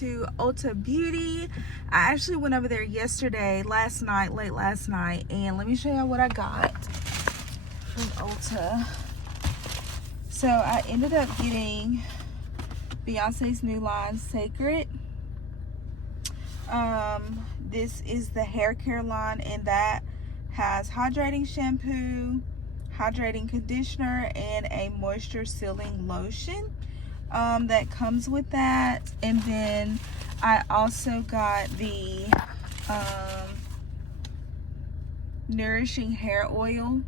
to Ulta Beauty. I actually went over there yesterday, late last night, and let me show y'all what I got from Ulta. So I ended up getting Beyonce's new line, Sacred. This is the hair care line, and that has hydrating shampoo, hydrating conditioner, and a moisture sealing lotion that comes with that. And then I also got the nourishing hair oil.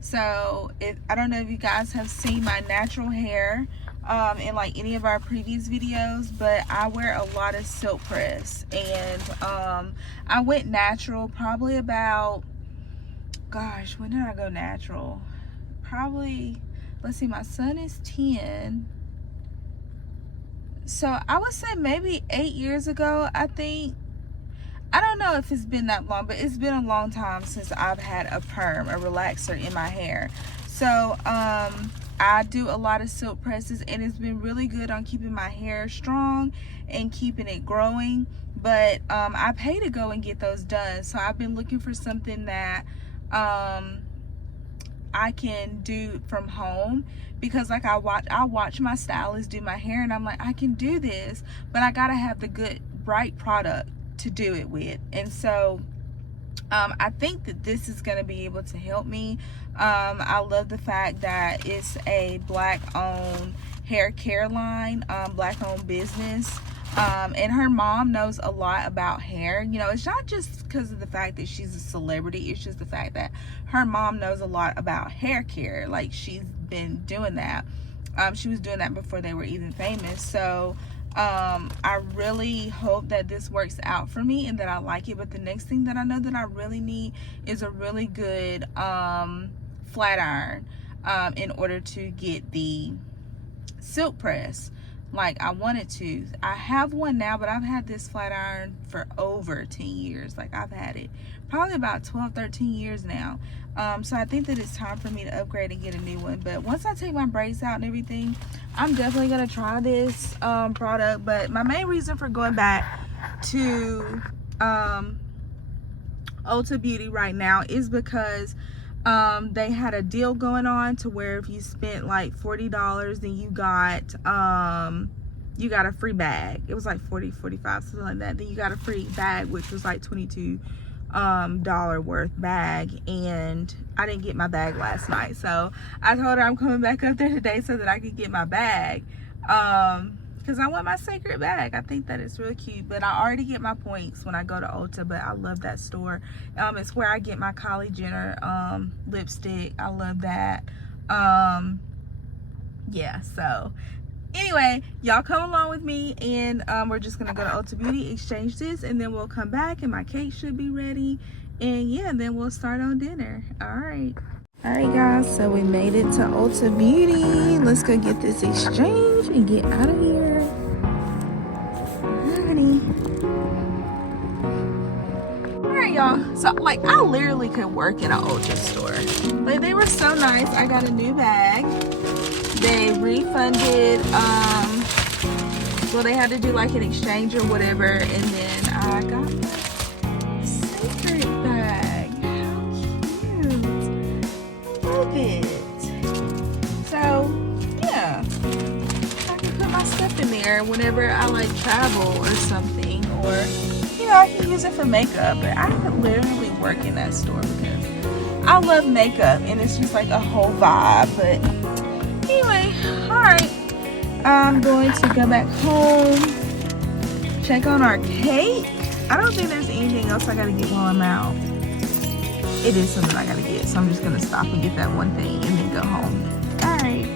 So I don't know if you guys have seen my natural hair in like any of our previous videos, but I wear a lot of silk press, and I went natural probably about, gosh, when did I go natural? Probably, let's see, my son is 10, so I would say maybe 8 years ago, I think. I don't know if it's been that long, but it's been a long time since I've had a perm, a relaxer in my hair. So I do a lot of silk presses, and it's been really good on keeping my hair strong and keeping it growing. But I pay to go and get those done, so I've been looking for something that I can do from home, because like I watch my stylist do my hair, and I'm like, I can do this, but I gotta have the good, right product to do it with. And so I think that this is going to be able to help me. I love the fact that it's a black owned hair care line, black owned business, and her mom knows a lot about hair. You know, it's not just because of the fact that she's a celebrity, it's just the fact that her mom knows a lot about hair care. Like, she's been doing that. She was doing that before they were even famous. So I really hope that this works out for me and that I like it. But the next thing that I know that I really need is a really good flat iron in order to get the silk press like I wanted to. I have one now, but I've had this flat iron for over 10 years. Like, I've had it probably about 12, 13 years now. So I think that it's time for me to upgrade and get a new one. But once I take my braids out and everything, I'm definitely going to try this product. But my main reason for going back to Ulta Beauty right now is because they had a deal going on to where if you spent like $40, then you got a free bag. It was like 40, 45, something like that. Then you got a free bag, which was like $22 worth bag. And I didn't get my bag last night, so I told her I'm coming back up there today so that I could get my bag, because I want my Sacred bag. I think that it's really cute. But I already get my points when I go to Ulta. But I love that store. It's where I get my Kylie Jenner lipstick. I love that. Yeah, so anyway, y'all come along with me, and we're just gonna go to Ulta Beauty, exchange this, and then we'll come back and my cake should be ready. And yeah, then we'll start on dinner. Alright guys, so we made it to Ulta Beauty. Let's go get this exchange and get out of here. Alright y'all, so like I literally could work in an Ulta store. Like, they were so nice. I got a new bag. They refunded, well, they had to do like an exchange or whatever, and then I got my Sacred bag. How cute. Love it. So yeah, I can put my stuff in there whenever I like travel or something, or you know, I can use it for makeup. But I could literally work in that store because I love makeup, and it's just like a whole vibe. But anyway, alright, I'm going to go back home, check on our cake. I don't think there's anything else I gotta get while I'm out. It is something I gotta get, so I'm just gonna stop and get that one thing and then go home. Alright.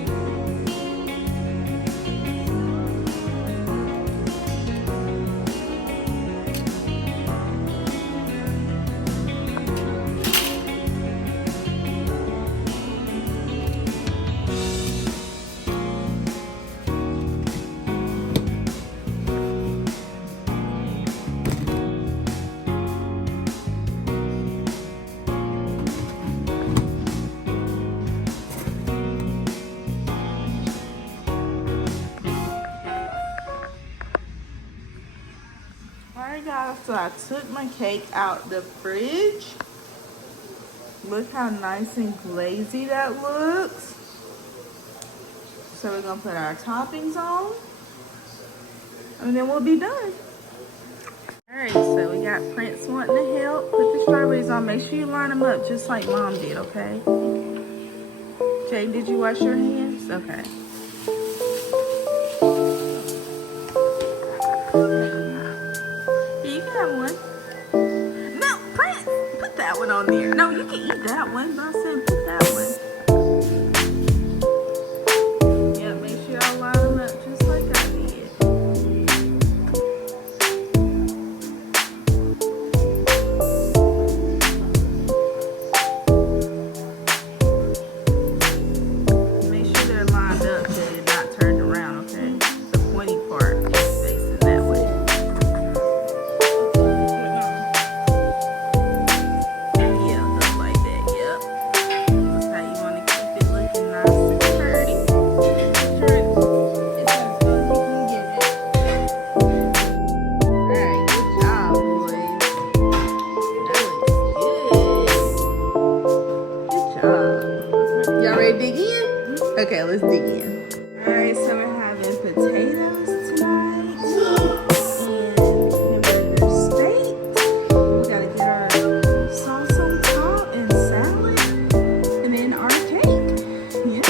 So I took my cake out the fridge. Look how nice and glazy that looks. So we're gonna put our toppings on, and then we'll be done. All right, so we got Prince wanting to help put the strawberries on. Make sure you line them up just like Mom did, okay? Jane, did you wash your hands? Okay. You can have one. No, Prince, put that one on there. No, you can eat that one, but I said put that one. Yeah, make sure y'all line them up just like I did. Make sure they're lined up so they're not turned around, okay? The pointy part is facing that way. Okay, let's dig in. Alright, so we're having potatoes tonight and hamburger steak. We gotta get our sauce on top and salad and then our cake. Yeah.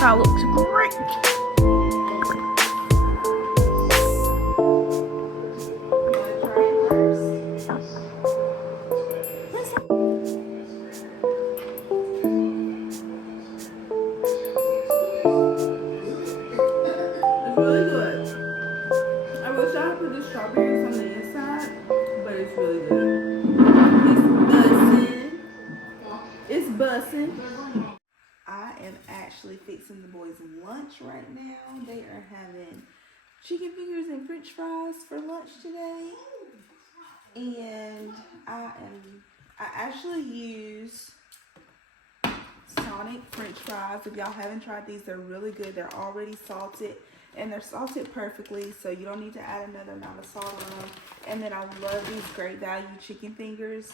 That looks great. It's really good. I wish I put the strawberries on the inside, but it's really good. It's bussin'. I am actually fixing the boys' lunch right now. They are having chicken fingers and french fries for lunch today. And I actually use Sonic french fries. If y'all haven't tried these, they're really good. They're already salted and they're salted perfectly, so you don't need to add another amount of salt on them. And then I love these Great Value chicken fingers.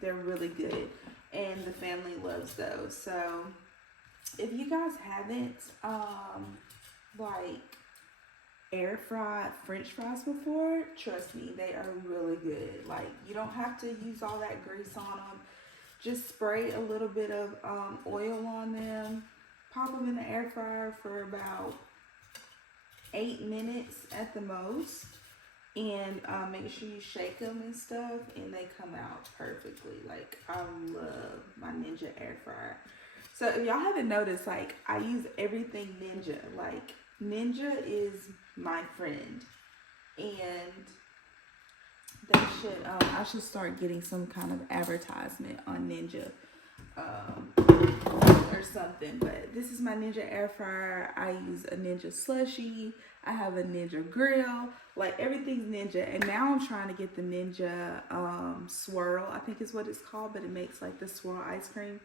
They're really good. And the family loves those. So if you guys haven't like air fried french fries before, trust me, they are really good. Like, you don't have to use all that grease on them. Just spray a little bit of oil on them, pop them in the air fryer for about 8 minutes at the most, and make sure you shake them and stuff, and they come out perfectly. Like, I love my Ninja air fryer. So if y'all haven't noticed, like, I use everything Ninja. Like, Ninja is my friend, and they should I should start getting some kind of advertisement on Ninja or something. But this is my Ninja air fryer. I use a Ninja slushie. I have a Ninja grill. Like, everything's Ninja. And now I'm trying to get the Ninja swirl, I think is what it's called, but it makes like the swirl ice cream.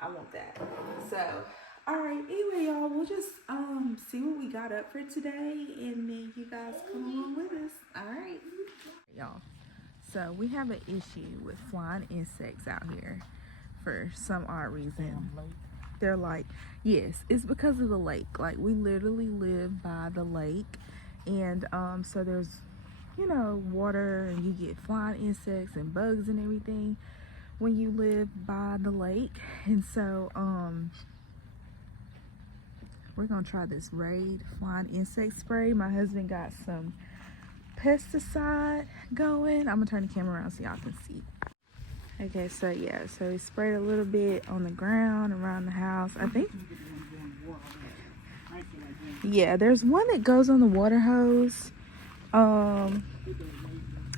I want that. So alright, anyway, y'all, we'll just see what we got up for today, and then you guys come along with us. Alright, y'all, so we have an issue with flying insects out here for some odd reason. They're like, yes, it's because of the lake. Like, we literally live by the lake, and so there's, you know, water, and you get flying insects and bugs and everything when you live by the lake. And so we're gonna try this Raid flying insect spray. My husband got some pesticide going. I'm gonna turn the camera around so y'all can see. Okay, so yeah, so we sprayed a little bit on the ground around the house. I think, yeah, there's one that goes on the water hose.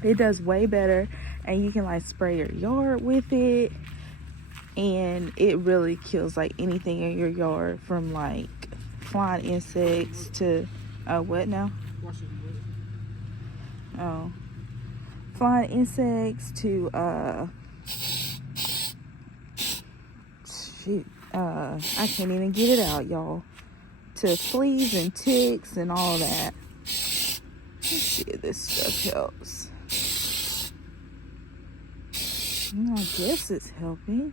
It does way better. and you can like spray your yard with it, and it really kills like anything in your yard, from like flying insects to what now? Oh, flying insects to shoot, I can't even get it out, y'all. To fleas and ticks and all that. Let's see if this stuff helps. I guess it's helping,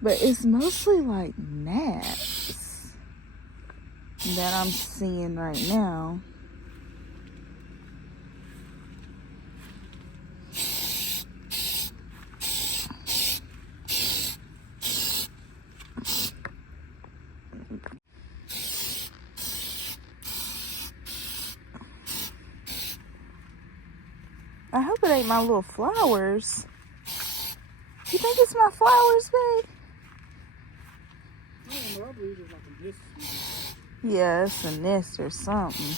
but it's mostly like gnats that I'm seeing right now. I hope it ain't my little flowers. You think it's my flowers, babe? I don't know. I believe it's like a nest. Yeah, it's a nest or something.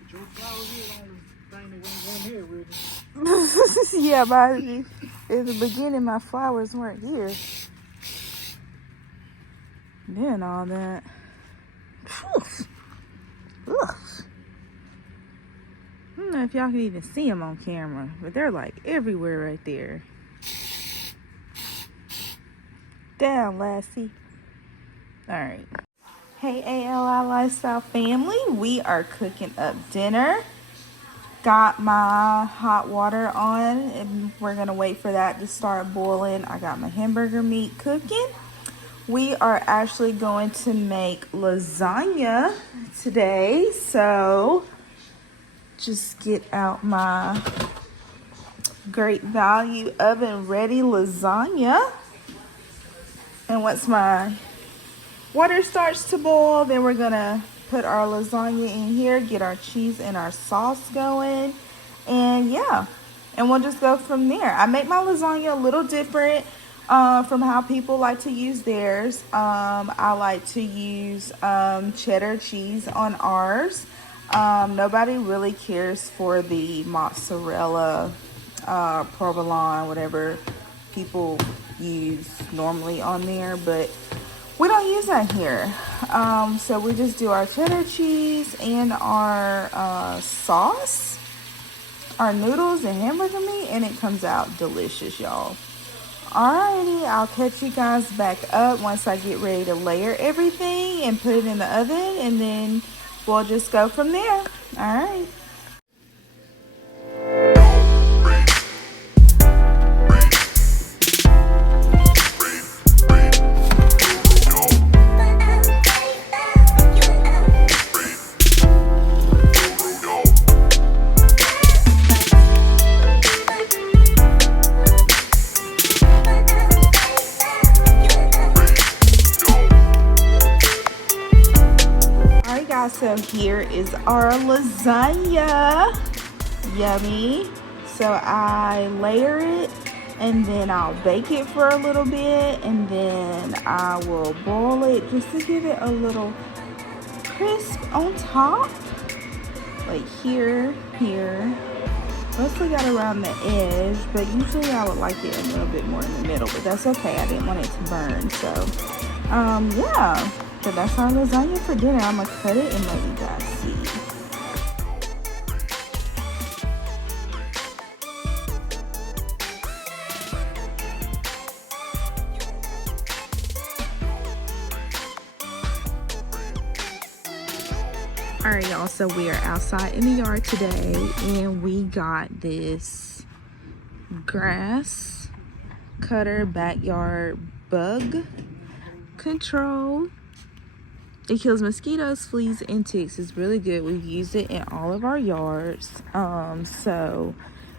But your flowers here on the thing that wasn't going here, really. Yeah, but in the beginning, my flowers weren't here. Then all that. Ugh. I don't know if y'all can even see them on camera, but they're like everywhere right there. Down, Lassie. All right. Hey, A.L.I Lifestyle family. We are cooking up dinner. Got my hot water on, and we're going to wait for that to start boiling. I got my hamburger meat cooking. We are actually going to make lasagna today, so just get out my Great Value oven ready lasagna. And once my water starts to boil, then we're gonna put our lasagna in here, get our cheese and our sauce going, and yeah, and we'll just go from there. I make my lasagna a little different from how people like to use theirs. I like to use cheddar cheese on ours. Nobody really cares for the mozzarella, provolone, whatever people use normally on there, but we don't use that here. So we just do our cheddar cheese and our sauce, our noodles and hamburger meat, and it comes out delicious, y'all. Alrighty, I'll catch you guys back up once I get ready to layer everything and put it in the oven, and then we'll just go from there. Alright. So here is our lasagna. Yummy. So I layer it, and then I'll bake it for a little bit, and then I will boil it just to give it a little crisp on top, like here. Mostly got around the edge, but usually I would like it a little bit more in the middle, but that's okay. I didn't want it to burn. So yeah, so that's our lasagna for dinner. I'm gonna cut it and let you guys see. All right, y'all, so we are outside in the yard today, and we got this grass cutter backyard bug control. It kills mosquitoes, fleas, and ticks. It's really good. We've used it in all of our yards, so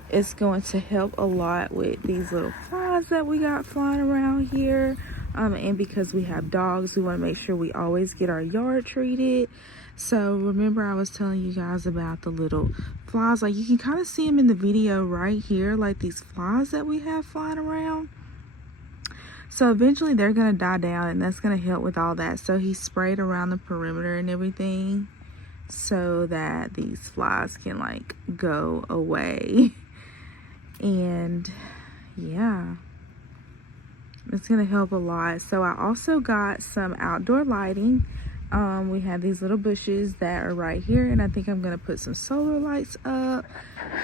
it's going to help a lot with these little flies that we got flying around here. And because we have dogs, we want to make sure we always get our yard treated. So remember, I was telling you guys about the little flies. Like, you can kind of see them in the video right here, like these flies that we have flying around. So eventually they're going to die down, and that's going to help with all that. So he sprayed around the perimeter and everything. so that these flies can like go away. And yeah, it's gonna help a lot. So I also got some outdoor lighting. We have these little bushes that are right here, and I think I'm gonna put some solar lights up.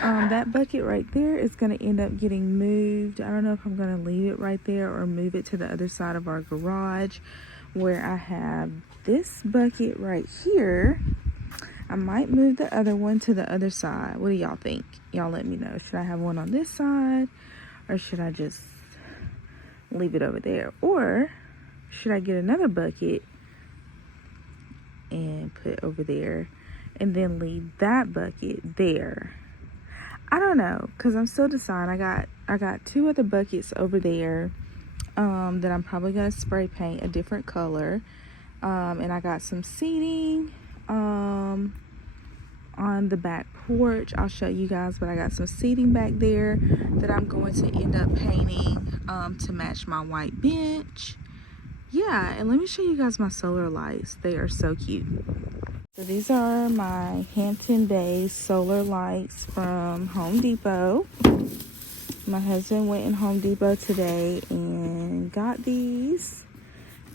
That bucket right there is gonna end up getting moved. I don't know if I'm gonna leave it right there or move it to the other side of our garage where I have this bucket right here. I might move the other one to the other side. What do y'all think? Y'all let me know. Should I have one on this side, or should I just leave it over there? Or should I get another bucket and put over there and then leave that bucket there? I don't know, because I'm still deciding. I got two other buckets over there that I'm probably gonna spray paint a different color, and I got some seating on the back porch. I'll show you guys, but I got some seating back there that I'm going to end up painting to match my white bench. Yeah, and let me show you guys my solar lights. They are so cute. So these are my Hampton Bay solar lights from Home Depot. My husband went in Home Depot today and got these,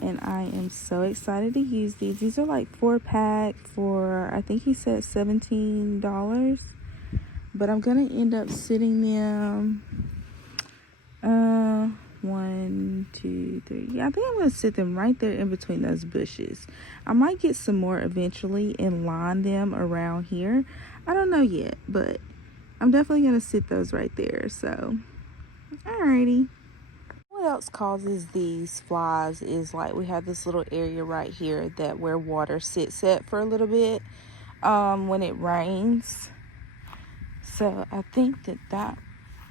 and I am so excited to use these. These are like 4-pack for, I think he said $17, but I'm gonna end up sitting them 1, 2, 3. Yeah, I think I'm gonna sit them right there in between those bushes. I might get some more eventually and line them around here. I don't know yet, but I'm definitely gonna sit those right there. So alrighty. What else causes these flies is, like, we have this little area right here that where water sits at for a little bit when it rains. So I think that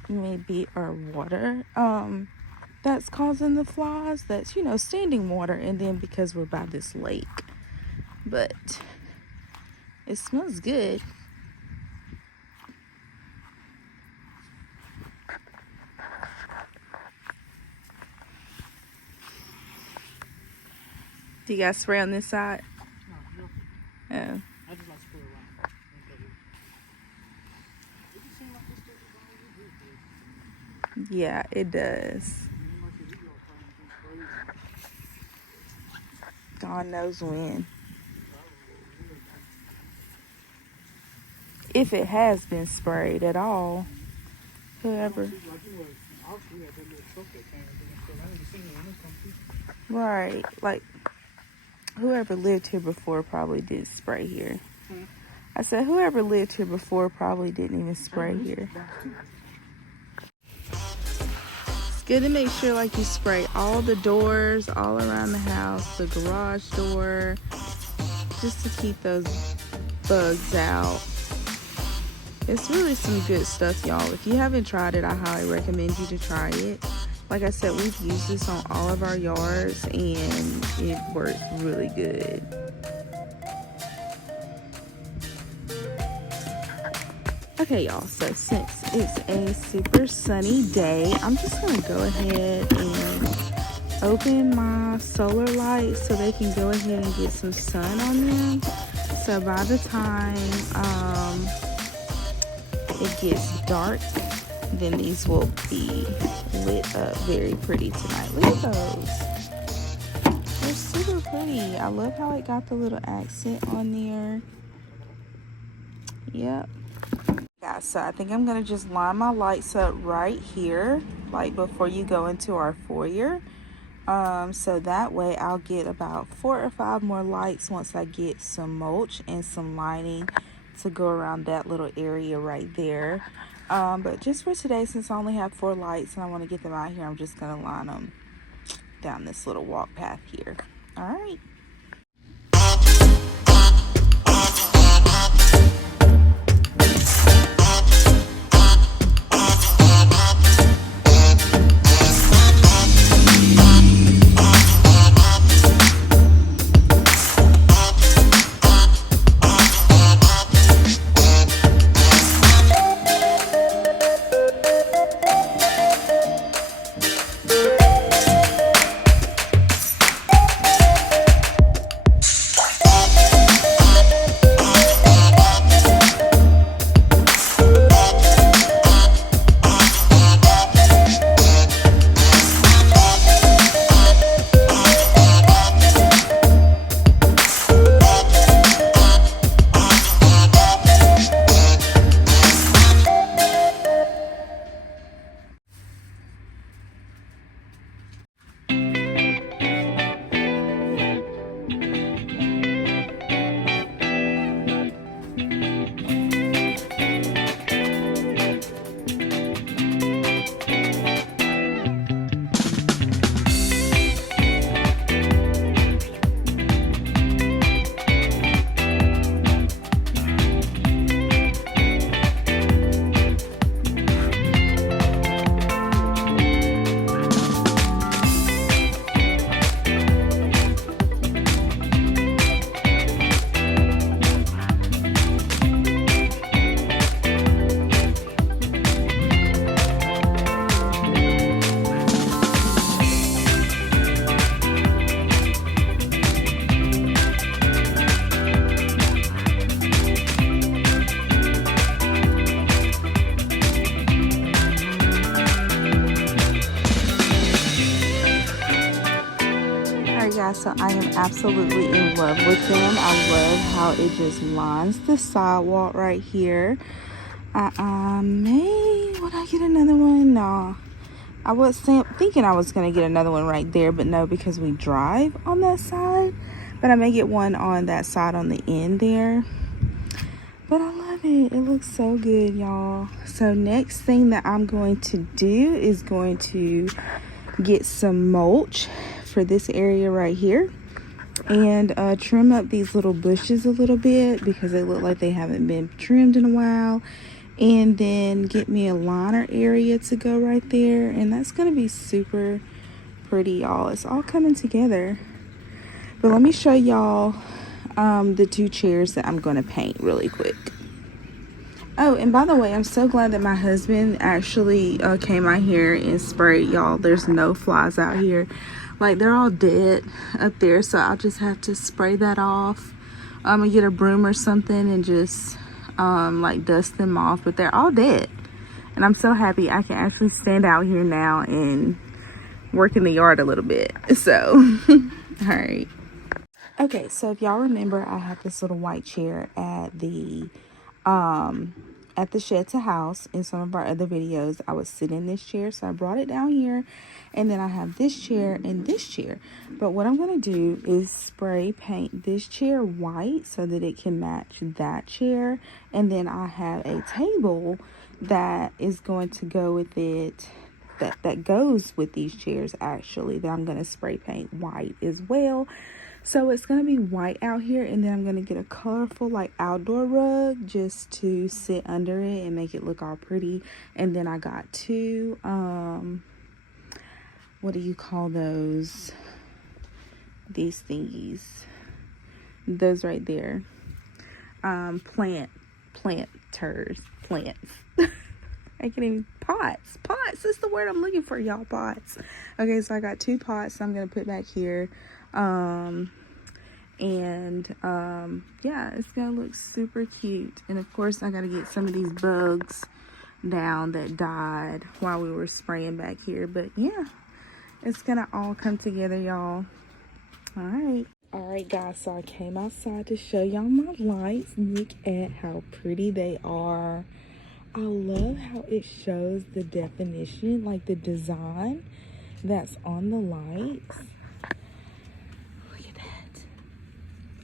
may be our water that's causing the flies. That's, you know, standing water, and then because we're by this lake. But it smells good. Do you guys spray on this side? No, Oh. I just like to spray around. It just seems like this stuff is all you do. Yeah, it does. God knows when. If it has been sprayed at all. Whoever. Right. Like, whoever lived here before probably did spray here. I said whoever lived here before probably didn't even spray here. It's good to make sure, like, you spray all the doors all around the house, the garage door, just to keep those bugs out. It's really some good stuff, y'all. If you haven't tried it, I highly recommend you to try it. Like I said, we've used this on all of our yards, and it works really good. Okay, y'all, so since it's a super sunny day, I'm just gonna go ahead and open my solar lights so they can go ahead and get some sun on them. So by the time it gets dark, then these will be lit up very pretty tonight. Look at those. They're super pretty. I love how it got the little accent on there. Yep. Guys, so I think I'm gonna just line my lights up right here, like before you go into our foyer. So that way I'll get about 4 or 5 more lights once I get some mulch and some lining to go around that little area right there. But just for today, since I only have 4 lights and I want to get them out here, I'm just gonna line them down this little walk path here. All right. guys, so I am absolutely in love with them. I love how it just lines the sidewalk right here. Would I get another one? No. I was thinking I was going to get another one right there, but no, because we drive on that side. But I may get one on that side on the end there. But I love it. It looks so good, y'all. So next thing that I'm going to do is going to get some mulch for this area right here. And trim up these little bushes a little bit because they look like they haven't been trimmed in a while. And then get me a liner area to go right there, and that's gonna be super pretty, y'all. It's all coming together. But let me show y'all the 2 chairs that I'm gonna paint really quick. Oh, and by the way, I'm so glad that my husband actually came out here and sprayed, y'all. There's no flies out here. Like, they're all dead up there, so I'll just have to spray that off. I'm gonna get a broom or something and just like dust them off, but they're all dead. And I'm so happy I can actually stand out here now and work in the yard a little bit. So all right. Okay, so if y'all remember, I had this little white chair at the shed to house. In some of our other videos, I would sit in this chair, so I brought it down here. And then I have this chair and this chair. But what I'm going to do is spray paint this chair white so that it can match that chair. And then I have a table that is going to go with it, that goes with these chairs actually, that I'm going to spray paint white as well. So it's going to be white out here, and then I'm going to get a colorful like outdoor rug just to sit under it and make it look all pretty. And then I got 2 what do you call those? These thingies. Those right there. Plants. I can't even, pots is the word I'm looking for, y'all. Pots. Okay, so I got 2 pots I'm gonna put back here. Yeah, it's gonna look super cute. And of course I gotta get some of these bugs down that died while we were spraying back here. But yeah, it's gonna all come together, y'all. All right guys, so I came outside to show y'all my lights. Look at how pretty they are. I love how it shows the definition, like the design that's on the lights. Look at that.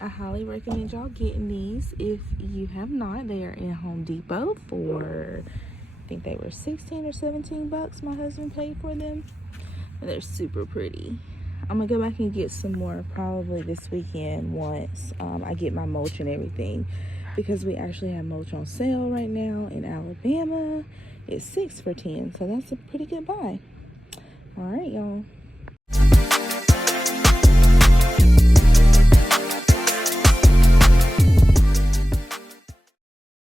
I highly recommend y'all getting these if you have not. They are in Home Depot for, I think they were 16 or 17 bucks. My husband paid for them. And they're super pretty. I'm gonna go back and get some more probably this weekend once I get my mulch and everything, because we actually have mulch on sale right now in Alabama. It's 6 for $10, so that's a pretty good buy. All right, y'all.